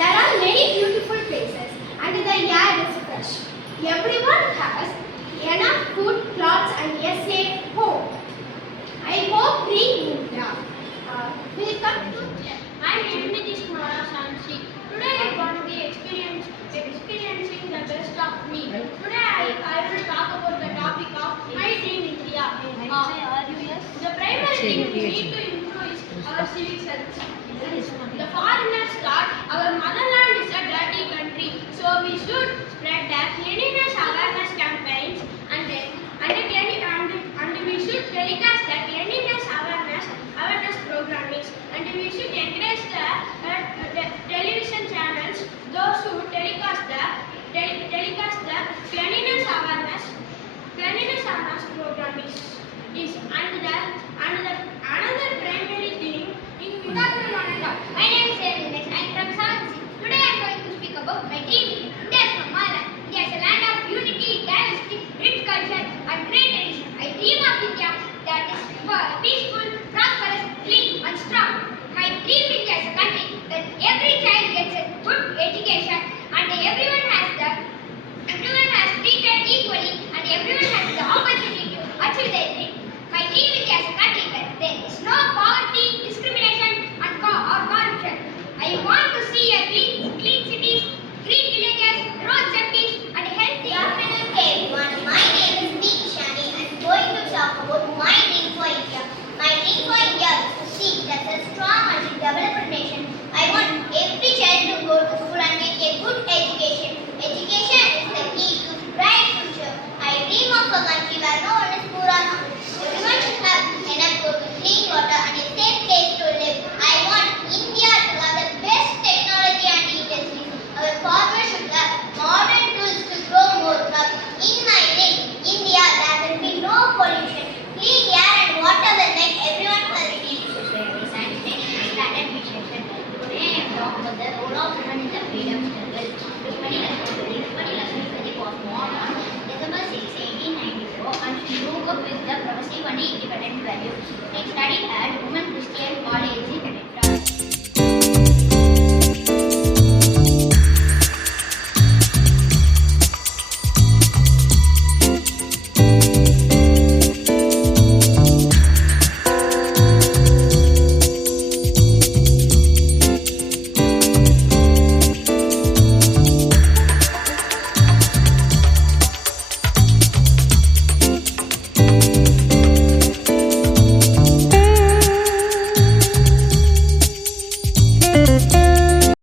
There are many beautiful places and the air is fresh. Everyone has enough food, clothes and a safe home. I hope Green India will come to. My name is Mara Shansi. Today I want to be experiencing the best of me. Today I will talk about the topic of My Dream India. The primary thing we need to improve is our civic sense. The foreigners thought our motherland is a dirty country, so we should spread the cleanliness awareness campaigns and we should telecast the cleanliness awareness programming, and we should encourage the television channels those who telecast the cleanliness awareness programming.